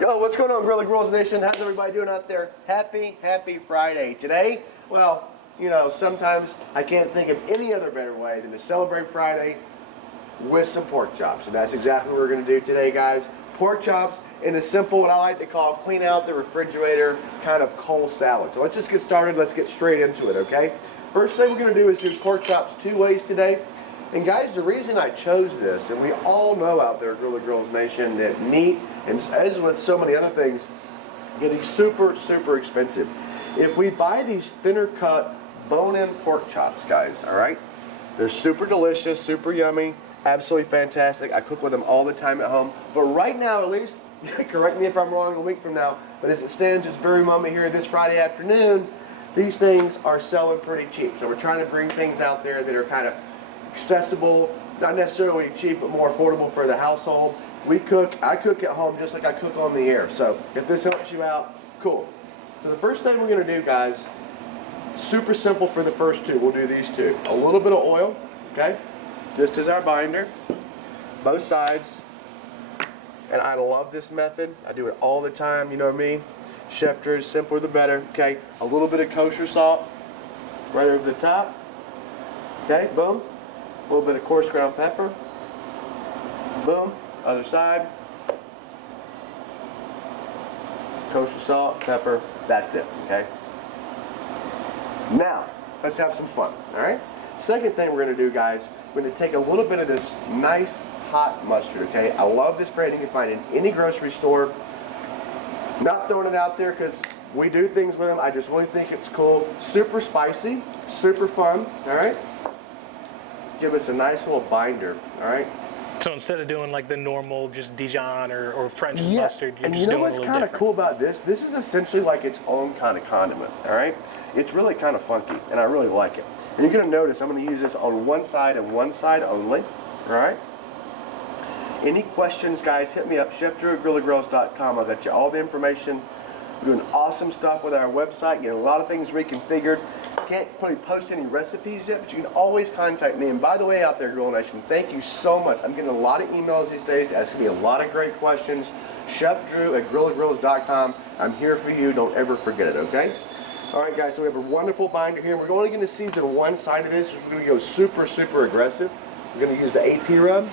Yo, what's going on, Grilla Grills Nation? How's everybody doing out there? Happy Friday. Today, well, you know, sometimes I can't think of any other better way than to celebrate Friday with some pork chops. And that's exactly what we're going to do today, guys. Pork chops in a simple, what I like to call clean out the refrigerator kind of cold salad. So let's just get started. Let's get straight into it, okay? First thing we're going to do is do pork chops two ways today. And guys, the reason I chose this, and we all know out there, Grilla Grills Nation, that meat, and as with so many other things, getting super expensive. If we buy these thinner cut bone-in pork chops, guys, all right? They're super delicious, super yummy, absolutely fantastic. I cook with them all the time at home. But right now, at least, correct me if I'm wrong a week from now, but as it stands this very moment here this Friday afternoon, these things are selling pretty cheap. So we're trying to bring things out there that are kind of accessible, not necessarily cheap, but more affordable for the household. I cook at home just like I cook on the air. So if this helps you out, cool. So the first thing we're gonna do, guys, super simple for the first two. We'll do these two. A little bit of oil, okay? Just as our binder, both sides. And I love this method. I do it all the time, you know me. Chef Drew, simpler the better, okay? A little bit of kosher salt right over the top, okay, boom. A little bit of coarse ground pepper, boom, other side, kosher salt, pepper, that's it, okay? Now, let's have some fun, all right? Second thing we're gonna do, guys, we're gonna take a little bit of this nice hot mustard, okay? I love this brand. You can find it in any grocery store. Not throwing it out there because we do things with them. I just really think it's cool. Super spicy, super fun, all right? Give us a nice little binder, all right? So instead of doing like the normal just Dijon or French mustard, you're and just you know doing what's kind of cool about this? This is essentially like its own kind of condiment, all right? It's really kind of funky, and I really like it. And you're gonna notice I'm gonna use this on one side and one side only, all right? Any questions, guys, hit me up, chefdrew@grillagrills.com. I'll get you all the information. We're doing awesome stuff with our website, getting a lot of things reconfigured. Can't probably post any recipes yet, but you can always contact me. And by the way, out there, Grill Nation, thank you so much. I'm getting a lot of emails these days asking me a lot of great questions. chefdrew@grillagrills.com. I'm here for you. Don't ever forget it, okay? All right, guys, so we have a wonderful binder here. We're only going to season one side of this. We're going to go super aggressive. We're going to use the AP rub.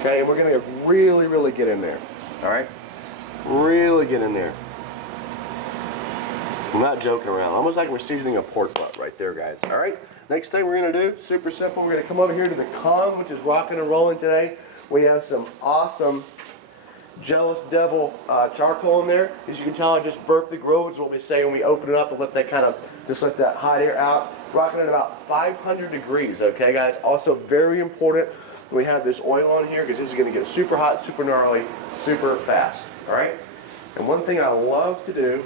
Okay, and we're going to really get in there. All right? Really get in there. I'm not joking around. Almost like we're seasoning a pork butt right there, guys. All right? Next thing we're going to do, super simple, we're going to come over here to the Kong, which is rocking and rolling today. We have some awesome Jealous Devil charcoal in there. As you can tell, I just burped the grill, which is what we say when we open it up and let that kind of, just let that hot air out. Rocking at about 500 degrees, okay, guys? Also very important, we have this oil on here because this is going to get super hot, super gnarly, super fast, all right? And one thing I love to do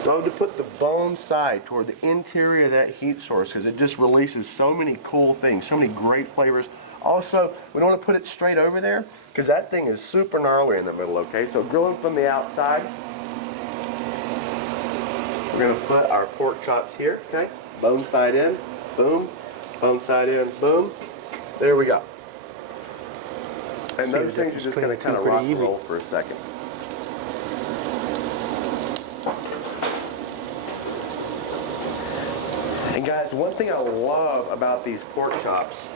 is I love to put the bone side toward the interior of that heat source because it just releases so many cool things, so many great flavors. Also, we don't want to put it straight over there because that thing is super gnarly in the middle, okay? So grilling from the outside, we're going to put our pork chops here, okay? Bone side in, boom, bone side in, boom. There we go. And those things are just going to kind of rock and roll for a second. And guys, one thing I love about these pork chops,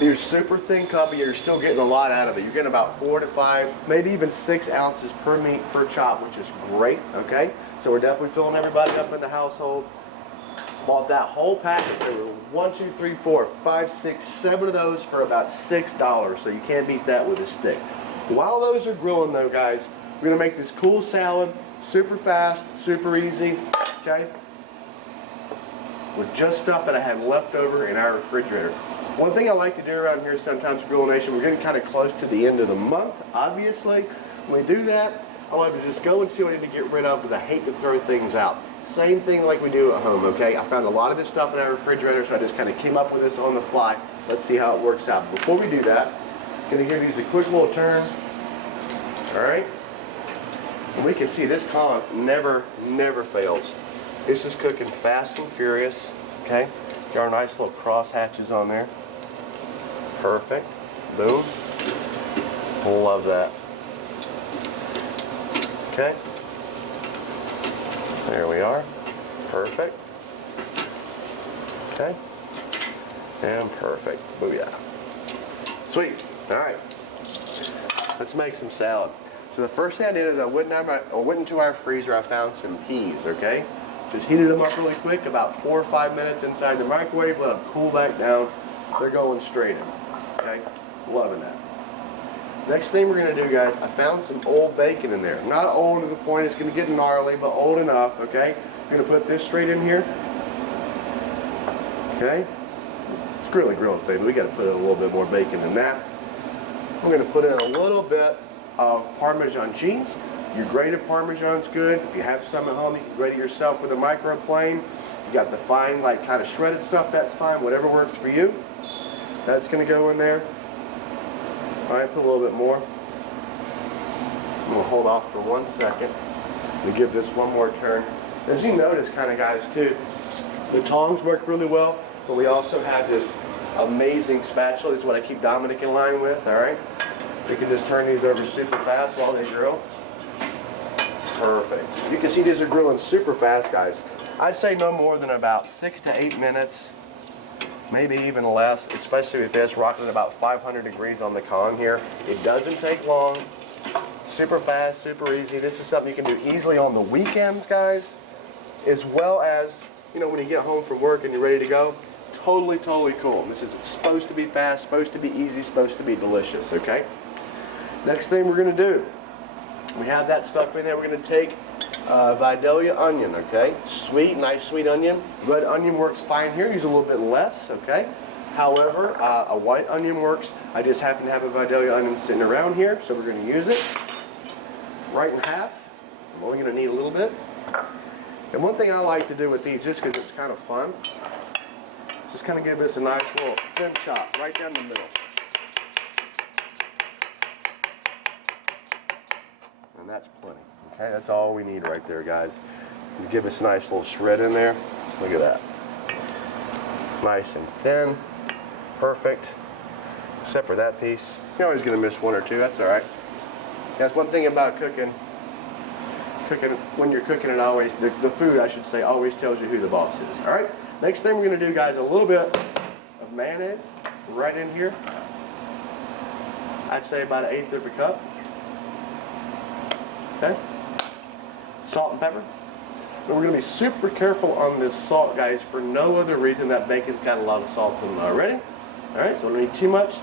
they're super thin cut, but you're still getting a lot out of it. You're getting about 4 to 5, maybe even 6 ounces per meat per chop, which is great, okay? So we're definitely filling everybody up in the household. Bought that whole package. There were 1, 2, 3, 4, 5, 6, 7 of those for about $6. So you can't beat that with a stick. While those are grilling though, guys, we're gonna make this cool salad, super fast, super easy, okay? With just stuff that I had left over in our refrigerator. One thing I like to do around here sometimes, Grill Nation, we're getting kind of close to the end of the month, obviously. When we do that, I like to just go and see what I need to get rid of because I hate to throw things out. Same thing like we do at home, okay? I found a lot of this stuff in our refrigerator, so I just kind of came up with this on the fly. Let's see how it works out. Before we do that, I'm gonna give these a quick little turn, all right? And we can see this Kong never fails. This is cooking fast and furious, okay? Got our nice little cross hatches on there. Perfect, boom. Love that. Okay. There we are. Perfect. Okay. And perfect. Booyah. Sweet. All right. Let's make some salad. So the first thing I did is I went into our freezer. I found some peas. Okay. Just heated them up really quick, about 4 or 5 minutes inside the microwave. Let them cool back down. They're going straight in. Okay. Loving that. Next thing we're going to do, guys, I found some old bacon in there. Not old to the point it's going to get gnarly, but old enough, okay? I'm going to put this straight in here. Okay? It's Grilla Grills, baby. We got to put in a little bit more bacon than that. I'm going to put in a little bit of Parmesan cheese. Your grated Parmesan's good. If you have some at home, you can grate it yourself with a microplane. You got the fine, like, kind of shredded stuff, that's fine. Whatever works for you. That's going to go in there. All right, put a little bit more. I'm going to hold off for 1 second to give this one more turn. As you notice, kind of guys, too, the tongs work really well, but we also have this amazing spatula. This is what I keep Dominic in line with, all right? We can just turn these over super fast while they grill. Perfect. You can see these are grilling super fast, guys. I'd say no more than about 6 to 8 minutes. Maybe even less, especially if it's rocking at about 500 degrees on the Kong here. It doesn't take long, super fast, super easy. This is something you can do easily on the weekends, guys, as well as, you know, when you get home from work and you're ready to go. Totally, totally cool. This is supposed to be fast, supposed to be easy, supposed to be delicious, okay? Next thing we're gonna do, we have that stuff in there. We're gonna take Vidalia Onion, okay? Sweet, nice sweet onion. Red onion works fine here. Use a little bit less, okay? However, a white onion works. I just happen to have a Vidalia onion sitting around here, so we're going to use it. Right in half. I'm only going to need a little bit. And one thing I like to do with these, just because it's kind of fun, just kind of give this a nice little thin chop right down the middle. And that's plenty. Okay, that's all we need right there, guys. You give us a nice little shred in there. Look at that. Nice and thin. Perfect. Except for that piece. You're always going to miss one or two. That's all right. That's one thing about cooking. When you're cooking, it always, the food, I should say, always tells you who the boss is. All right? Next thing we're going to do, guys, a little bit of mayonnaise right in here. I'd say about 1/8 of a cup. Okay? Salt and pepper. But we're going to be super careful on this salt, guys, for no other reason that bacon's got a lot of salt in it already. All right, so we don't need too much.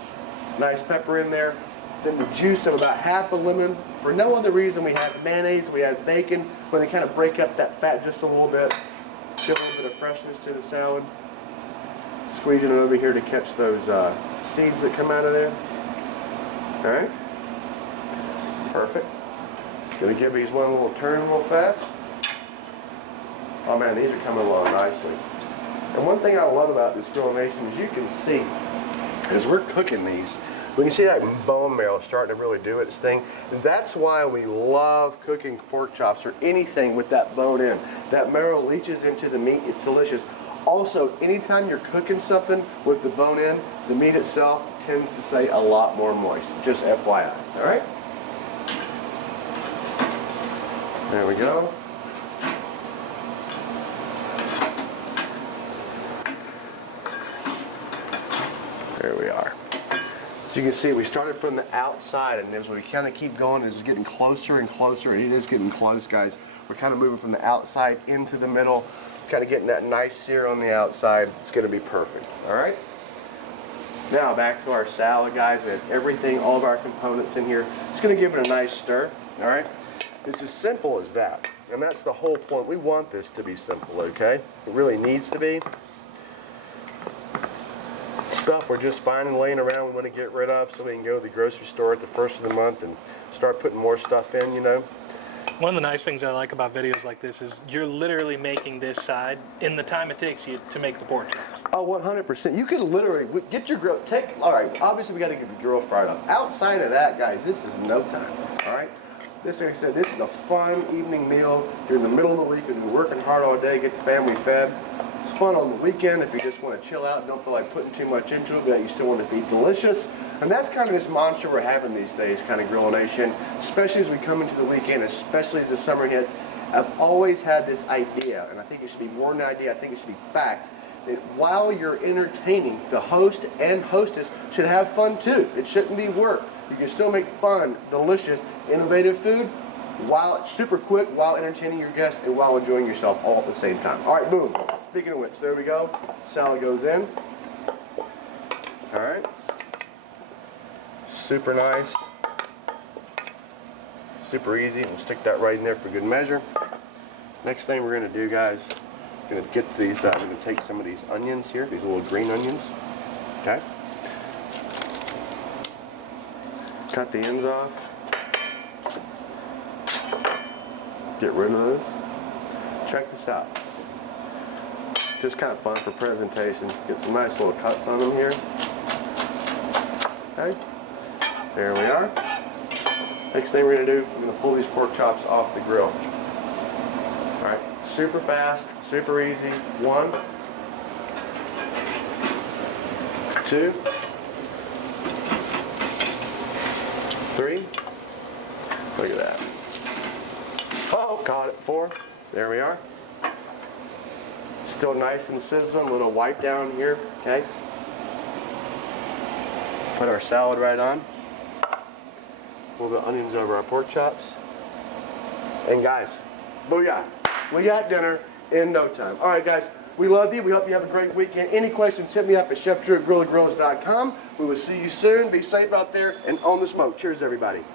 Nice pepper in there. Then the juice of about half a lemon. For no other reason, we have mayonnaise, we have bacon, where they kind of break up that fat just a little bit. Give a little bit of freshness to the salad. Squeezing it over here to catch those seeds that come out of there. All right. Perfect. Gonna give these one little turn real fast. Oh man, these are coming along nicely. And one thing I love about this Grill Nation is you can see, as we're cooking these, we can see that bone marrow starting to really do its thing. That's why we love cooking pork chops or anything with that bone in. That marrow leaches into the meat, it's delicious. Also, anytime you're cooking something with the bone in, the meat itself tends to stay a lot more moist. Just FYI, all right? There we go. There we are. So you can see we started from the outside, and as we kind of keep going, it's getting closer and closer, and it is getting close, guys. We're kind of moving from the outside into the middle, kind of getting that nice sear on the outside. It's going to be perfect, all right? Now back to our salad, guys. We have everything, all of our components in here. It's going to give it a nice stir, all right? It's as simple as that, and that's the whole point. We want this to be simple, okay? It really needs to be. Stuff we're just finding laying around we want to get rid of so we can go to the grocery store at the first of the month and start putting more stuff in, you know. One of the nice things I like about videos like this is you're literally making this side in the time it takes you to make the pork chops. Oh, 100%. You could literally get your grill, all right, obviously we got to get the grill fired up. Outside of that, guys, this is no time, all right? This, like I said, this is a fun evening meal. You're in the middle of the week and you're working hard all day, get the family fed. It's fun on the weekend if you just want to chill out and don't feel like putting too much into it, but you still want it to be delicious. And that's kind of this mantra we're having these days, kind of Grill Nation, especially as we come into the weekend, especially as the summer hits. I've always had this idea, and I think it should be more than an idea, I think it should be fact, that while you're entertaining, the host and hostess should have fun too. It shouldn't be work. You can still make fun, delicious, innovative food while it's super quick, while entertaining your guests and while enjoying yourself all at the same time. All right, boom. Speaking of which, there we go. Salad goes in. All right. Super nice. Super easy. We'll stick that right in there for good measure. Next thing we're going to do, guys, we're going to get these, I'm going to take some of these onions here, these little green onions. Okay. Cut the ends off. Get rid of those. Check this out. Just kind of fun for presentation. Get some nice little cuts on them here. Okay. There we are. Next thing we're going to do, we're going to pull these pork chops off the grill. All right. Super fast, super easy. 1, 2, 3. Look at that. Oh, caught it. 4. There we are. Still nice and sizzling. A little wipe down here. Okay. Put our salad right on. A little bit of onions over our pork chops. And guys, booyah. We got dinner in no time. All right, guys. We love you. We hope you have a great weekend. Any questions, hit me up at chefdrew@grilladgrills.com. We will see you soon. Be safe out there and on the smoke. Cheers, everybody.